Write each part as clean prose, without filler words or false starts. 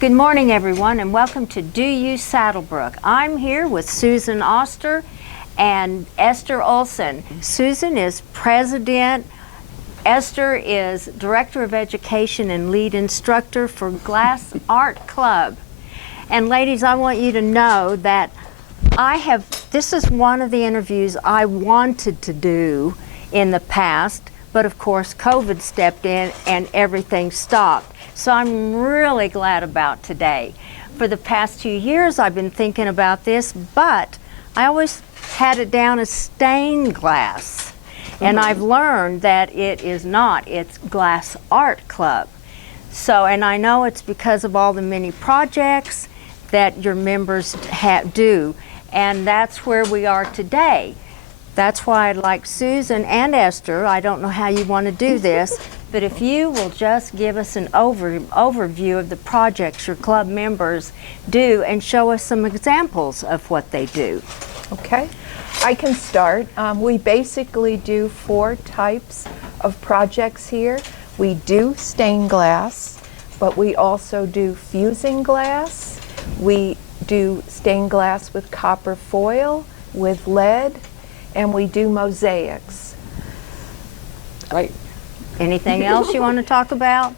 Good morning, everyone, and welcome to Do You SaddleBrooke. I'm here with Susan Oster and Esther Olson. Susan is president. Esther is director of education and lead instructor for Glass Art Club. And ladies, I want you to know that this is one of the interviews I wanted to do in the past, but of course COVID stepped in and everything stopped. So I'm really glad about today. For the past 2 years I've been thinking about this, but I always had it down as stained glass. And I've learned that it is not, it's Glass Art Club. So, and I know it's because of all the many projects that your members do, and that's where we are today. That's why I'd like Susan and Esther, I don't know how you want to do this, but if you will just give us an overview of the projects your club members do and show us some examples of what they do. Okay, I can start. We basically do 4 types of projects here. We do stained glass, but we also do fusing glass. We do stained glass with copper foil, with lead, and we do mosaics. Right. Anything else you want to talk about?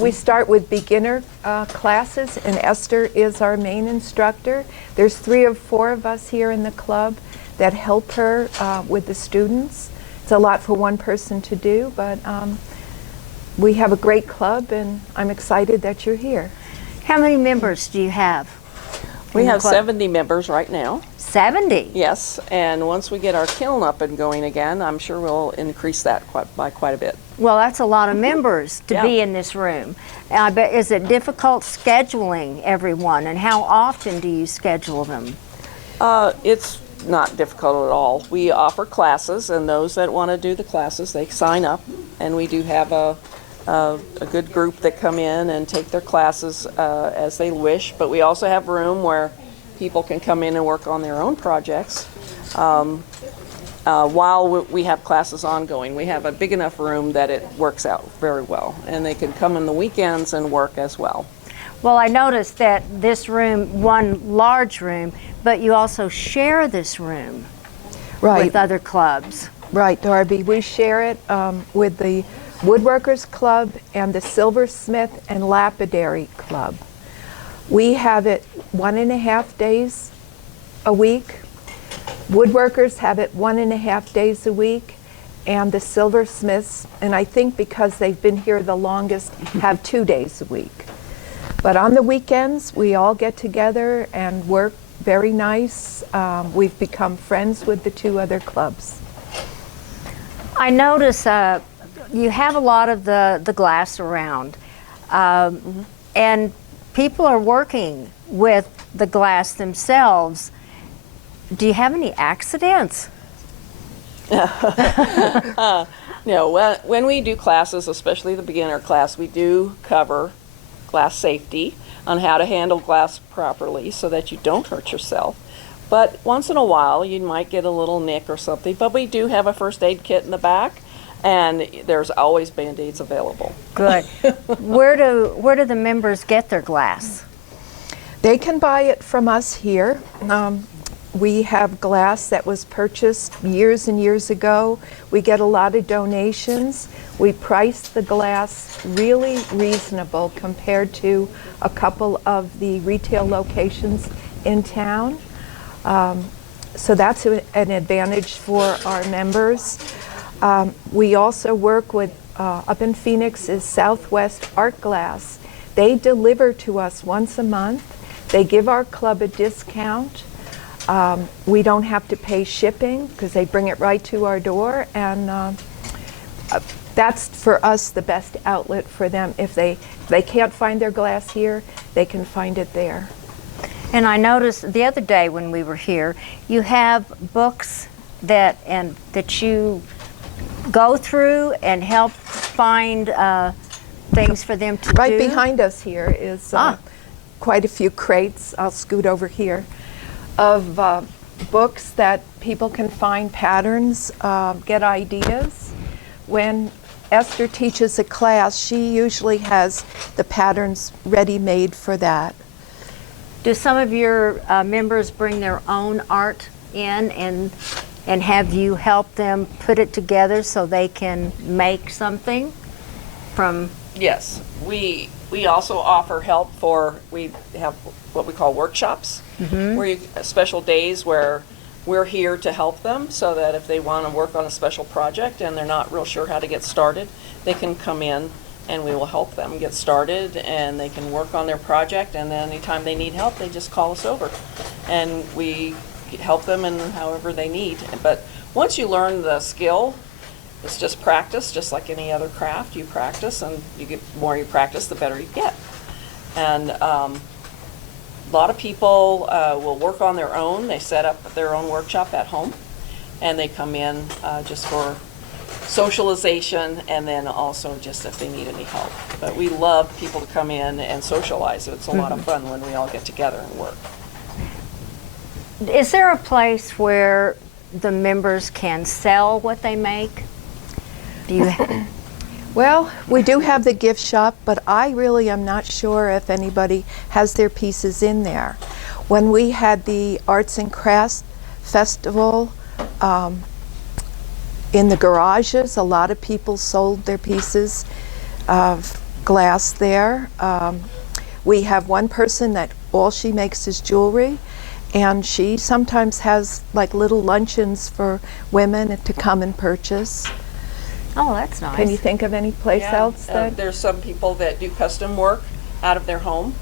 We start with beginner classes, and Esther is our main instructor. There's 3 or 4 of us here in the club that help her with the students. It's a lot for one person to do, but we have a great club, and I'm excited that you're here. How many members do you have? We have 70 members right now. 70? Yes, and once we get our kiln up and going again, I'm sure we'll increase that by quite a bit. Well, that's a lot of members to be in this room. I bet, is it difficult scheduling everyone, and how often do you schedule them? It's not difficult at all. We offer classes, and those that want to do the classes, they sign up, and we do have a good group that come in and take their classes as they wish, but we also have room where people can come in and work on their own projects while we have classes ongoing. We have a big enough room that it works out very well, and they can come in the weekends and work as well. Well, I noticed that this room, one large room, but you also share this room with other clubs. Right, Darby. We share it with the Woodworkers Club and the Silversmith and Lapidary Club. We have it 1.5 days a week. Woodworkers have it 1.5 days a week, and the Silversmiths, and I think because they've been here the longest, have 2 days a week. But on the weekends, we all get together and work very nice. We've become friends with the 2 other clubs. I notice you have a lot of the glass around, and people are working with the glass themselves. Do you have any accidents? No, when we do classes, especially the beginner class, we do cover glass safety on how to handle glass properly so that you don't hurt yourself. But once in a while, you might get a little nick or something, but we do have a first aid kit in the back, and there's always Band-Aids available. Good. Where do the members get their glass? They can buy it from us here. We have glass that was purchased years and years ago. We get a lot of donations. We price the glass really reasonable compared to a couple of the retail locations in town. So that's an advantage for our members. We also work with, up in Phoenix is Southwest Art Glass. They deliver to us once a month. They give our club a discount. We don't have to pay shipping because they bring it right to our door, and that's for us the best outlet for them. If they can't find their glass here, they can find it there. And I noticed the other day when we were here, you have books that you go through and help find things for them to do. Right behind us here is quite a few crates. I'll scoot over here of books that people can find patterns, get ideas. When Esther teaches a class, she usually has the patterns ready-made for that. Do some of your members bring their own art in and have you help them put it together so they can make something from? Yes, we also offer help we have what we call workshops, where special days where we're here to help them, so that if they want to work on a special project and they're not real sure how to get started, they can come in and we will help them get started, and they can work on their project, and then anytime they need help, they just call us over and we help them in however they need. But once you learn the skill, it's just practice, just like any other craft. You practice, and the more you practice, the better you get. And a lot of people will work on their own. They set up their own workshop at home, and they come in just for socialization, and then also just if they need any help. But we love people to come in and socialize. It's a lot of fun when we all get together and work. Is there a place where the members can sell what they make? Do you? Well, we do have the gift shop, but I really am not sure if anybody has their pieces in there. When we had the Arts and Crafts Festival in the garages, a lot of people sold their pieces of glass there. We have one person that all she makes is jewelry, and she sometimes has like little luncheons for women to come and purchase. Oh, that's nice. Can you think of any place else that? There's some people that do custom work out of their home,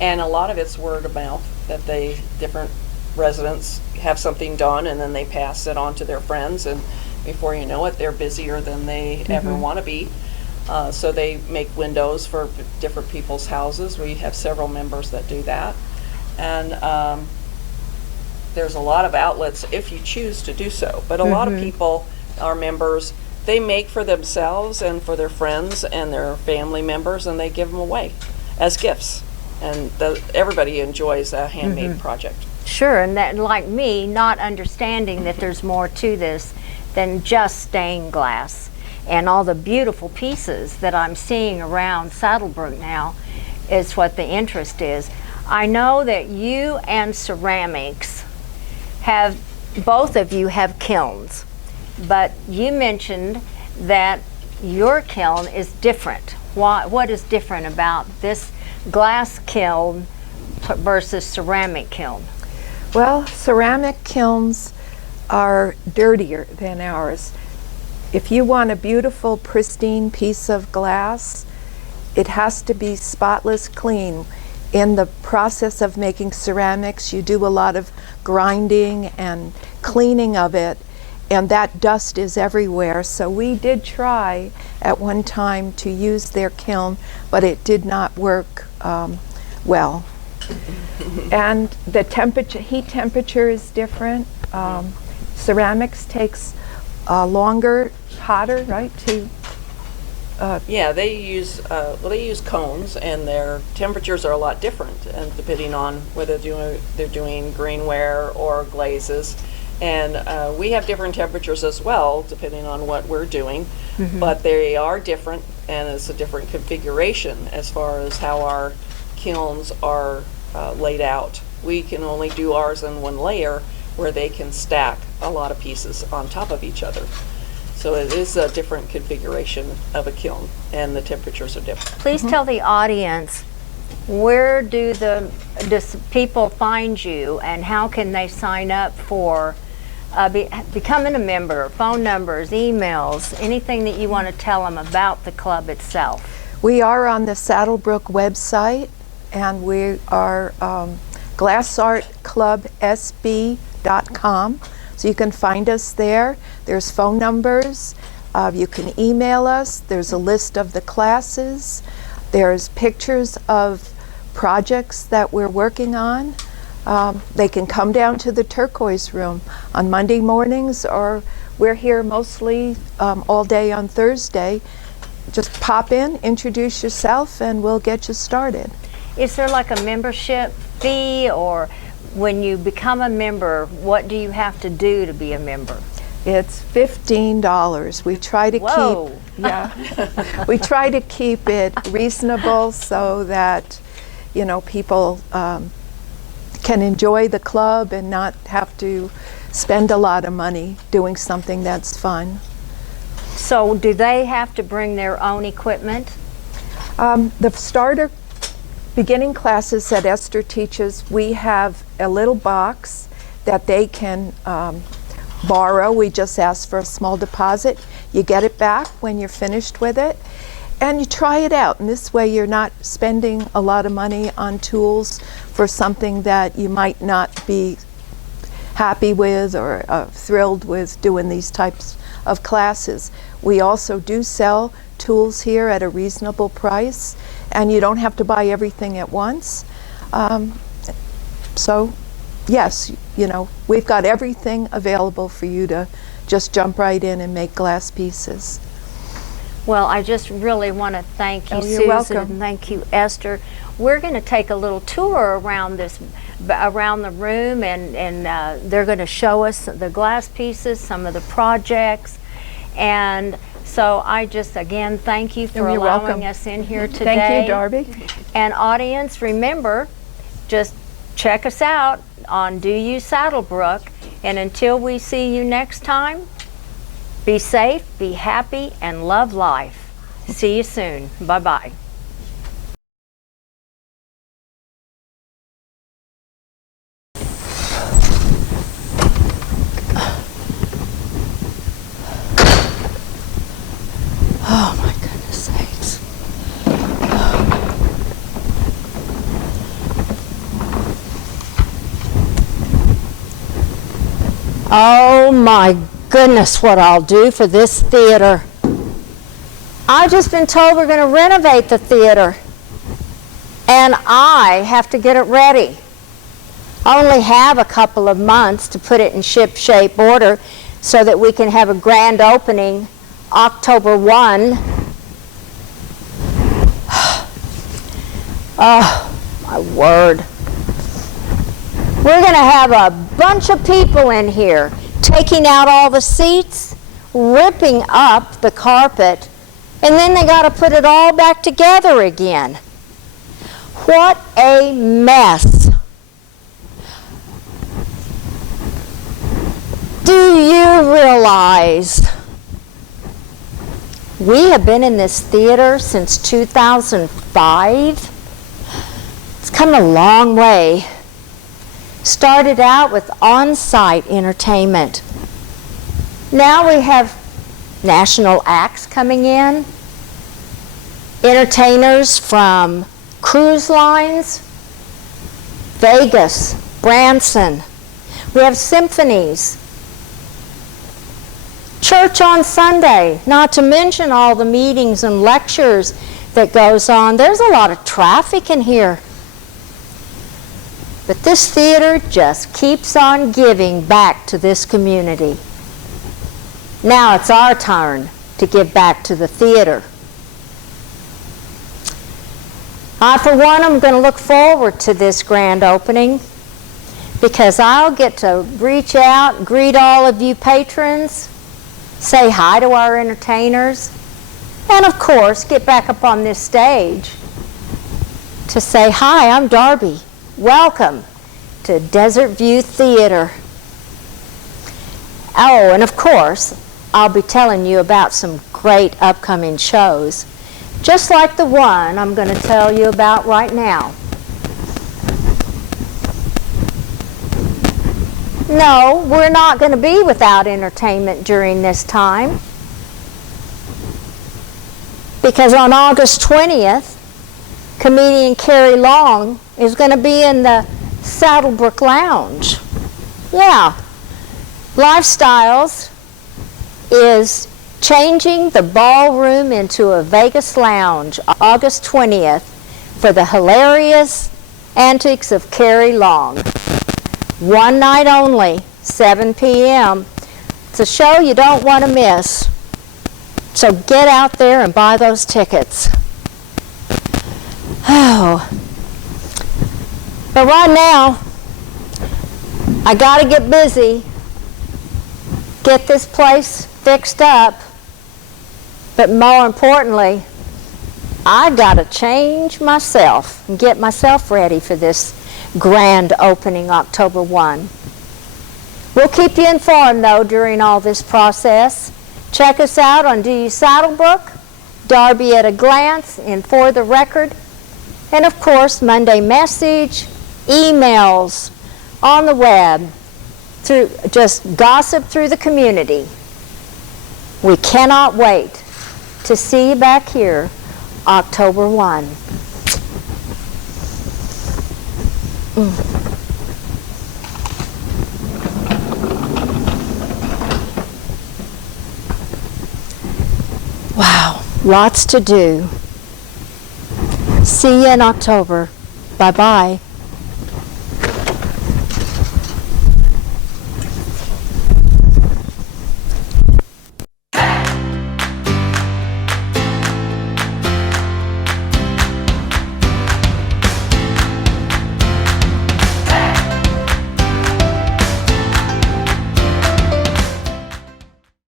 and a lot of it's word of mouth, that different residents have something done and then they pass it on to their friends, and before you know it, they're busier than they ever want to be. So they make windows for different people's houses. We have several members that do that. And there's a lot of outlets if you choose to do so. But a lot of people, our members, they make for themselves and for their friends and their family members, and they give them away as gifts. And everybody enjoys a handmade project. Sure, and that, like me, not understanding that there's more to this than just stained glass, and all the beautiful pieces that I'm seeing around SaddleBrooke now is what the interest is. I know that you and ceramics have, both of you have kilns, but you mentioned that your kiln is different. What is different about this glass kiln versus ceramic kiln? Well, ceramic kilns are dirtier than ours. If you want a beautiful, pristine piece of glass, it has to be spotless clean. In the process of making ceramics, you do a lot of grinding and cleaning of it, and that dust is everywhere. So we did try at one time to use their kiln, but it did not work well. And the heat temperature is different. Ceramics takes longer, hotter, right? Yeah, they use cones, and their temperatures are a lot different, and depending on whether they're doing greenware or glazes. And we have different temperatures as well, depending on what we're doing. But they are different, and it's a different configuration as far as how our kilns are laid out. We can only do ours in one layer, where they can stack a lot of pieces on top of each other. So it is a different configuration of a kiln, and the temperatures are different. Please tell the audience, where do people find you, and how can they sign up for becoming a member? Phone numbers, emails, anything that you want to tell them about the club itself. We are on the SaddleBrooke website, and we are glassartclubsb.com, so you can find us there. There's phone numbers. You can email us. There's a list of the classes. There's pictures of projects that we're working on. They can come down to the turquoise room on Monday mornings, or we're here mostly all day on Thursday. Just pop in, introduce yourself, and we'll get you started. Is there like a membership fee, or when you become a member, what do you have to do to be a member? It's $15. We try to Whoa. we try to keep it reasonable so that, you know, people can enjoy the club and not have to spend a lot of money doing something that's fun. So do they have to bring their own equipment? The starter beginning classes that Esther teaches, we have a little box that they can borrow. We just ask for a small deposit. You get it back when you're finished with it, and you try it out. And this way you're not spending a lot of money on tools for something that you might not be happy with or thrilled with doing these types of classes. We also do sell tools here at a reasonable price, and you don't have to buy everything at once. So yes, you know, we've got everything available for you to just jump right in and make glass pieces. Well, I just really want to thank you, Oh, you're Susan, welcome. and thank you, Esther. We're going to take a little tour around the room, and they're going to show us the glass pieces, some of the projects, and so I just again thank you for You're allowing welcome. us in here today. Thank you, Darby. And audience, remember, just check us out on Do You SaddleBrooke, and until we see you next time, be safe, be happy, and love life. See you soon. Bye-bye. Oh my goodness sakes. Oh my goodness, what I'll do for this theater. I've just been told we're going to renovate the theater, and I have to get it ready. I only have a couple of months to put it in ship-shape order so that we can have a grand opening October 1. Oh, my word. We're going to have a bunch of people in here taking out all the seats, ripping up the carpet, and then they got to put it all back together again. What a mess. Do you realize we have been in this theater since 2005? It's come a long way. Started out with on-site entertainment. Now we have national acts coming in, entertainers from cruise lines, Vegas, Branson. We have symphonies, church on Sunday, not to mention all the meetings and lectures that goes on. There's a lot of traffic in here. But this theater just keeps on giving back to this community. Now it's our turn to give back to the theater. I, for one, am going to look forward to this grand opening because I'll get to reach out, greet all of you patrons, say hi to our entertainers, and of course, get back up on this stage to say, hi, I'm Darby. Welcome to DesertView Theater. Oh, and of course, I'll be telling you about some great upcoming shows, just like the one I'm going to tell you about right now. No, we're not going to be without entertainment during this time, because on August 20th, comedian Carrie Long is going to be in the SaddleBrooke Lounge. Yeah, Lifestyles is changing the ballroom into a Vegas lounge August 20th for the hilarious antics of Carrie Long. One night only, 7 p.m. It's a show you don't want to miss. So get out there and buy those tickets. Oh. But right now, I got to get busy get this place fixed up, but more importantly, I got to change myself and get myself ready for this grand opening October 1. We'll keep you informed, though, during all this process. Check us out on Do You SaddleBrooke, Darby at a Glance, and For the Record, and of course, Monday Message, emails, on the web, through just gossip through the community. We cannot wait to see you back here October 1. Wow, lots to do. See you in October. Bye-bye.